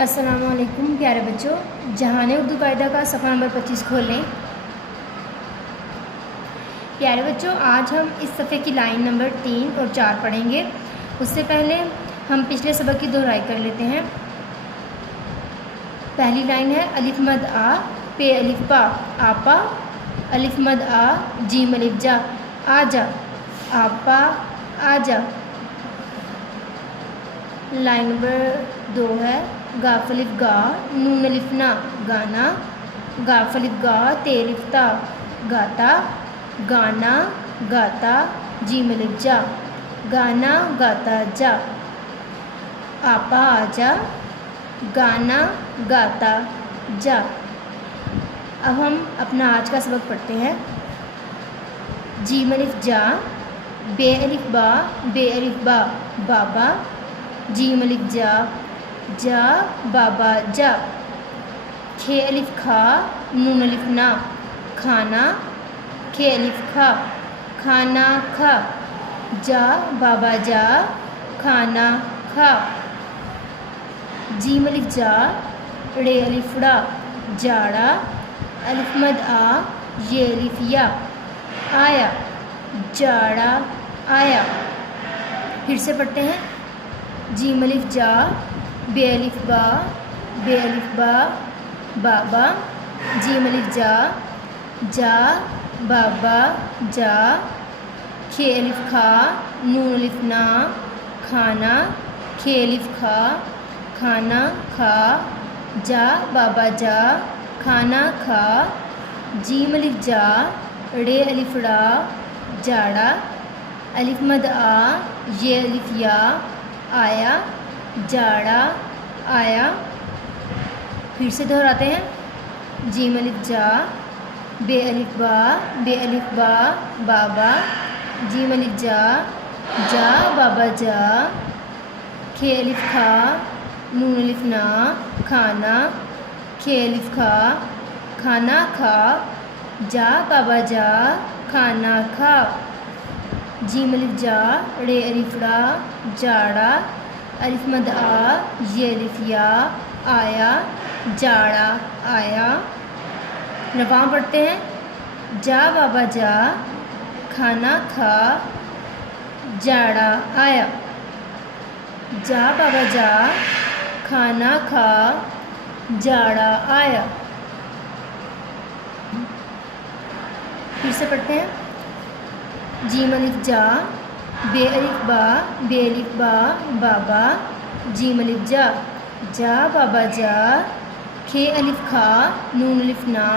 السلام علیکم پیارے بچوں، جہان اردو قاعدہ کا صفحہ نمبر 25 کھول لیں۔ پیارے بچوں، آج ہم اس صفحے کی لائن نمبر 3 اور 4 پڑھیں گے۔ اس سے پہلے ہم پچھلے سبق کی دہرائی کر لیتے ہیں۔ پہلی لائن ہے الف مد آ پے الف با آپا، الف مد آ جیم الف جا آجا آپا آجا۔ لائن نمبر 2 ہے گاف الف گا نون الف نا گانا، گاف الف گا تے الف تا گاتا گانا گاتا، جیم الف جا گانا گاتا جا، آپا آجا گانا گاتا جا۔ اب ہم اپنا آج کا سبق پڑھتے ہیں۔ جیم الف جا بے الف با بے الف با بابا، جیم الف جا جا بابا جا، کھے الف کھا نون الف نا کھانا، کھے الف کھا کھانا کھا، جا بابا جا کھانا کھا، جیم الف جا ڑے الف ڑا جاڑا، الف مد آ یہ الف یا آیا جاڑا آیا۔ پھر سے پڑھتے ہیں۔ جیم الف جا بے الف با بے الف با بابا، جیم الف جا جا بابا جا، کھے الف کھا نون الف نا کھانا، کھے الف کھا کھانا کھا، جا بابا جا کھانا کھا، جیم الف جا ڑے الف ڑا جاڑا، الف مد آ یہ الف یا آیا جاڑا آیا۔ پھر سے دہراتے ہیں۔ جیم الف جا بے الف با بے الف با بابا، جیم الف جا جا بابا جا، کھے الف کھا نون الف نا کھانا، کھے الف کھا کھانا کھا، جا بابا جا کھانا کھا، جیم الف جا ڑے الف ڑا جاڑا، الف مد آ یہ الف یا آیا جاڑا آیا۔ رواں پڑھتے ہیں۔ جا بابا جا کھانا کھا جاڑا آیا، جا بابا جا کھانا کھا جاڑا آیا۔ پھر سے پڑھتے ہیں۔ جیم الف جا بے الف با بے الف با بابا، جیم الف جا جا بابا جا، کھے الف کھا نون الف نا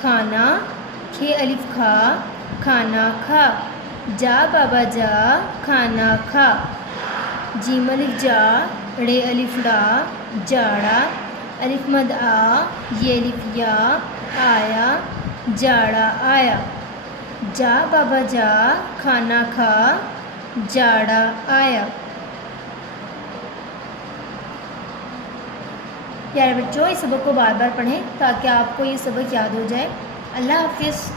کھانا، کھے الف کھا کھانا کھا، جا بابا جا کھانا کھا، جیم الف جا ڑے الف ڑا جاڑا، الف مد آ یہ الف یا آیا جاڑا آیا، جا بابا جا کھانا کھا جاڑا آیا۔ پیارے بچوں، اس سبق کو بار بار پڑھیں تاکہ آپ کو یہ سبق یاد ہو جائے۔ اللہ حافظ۔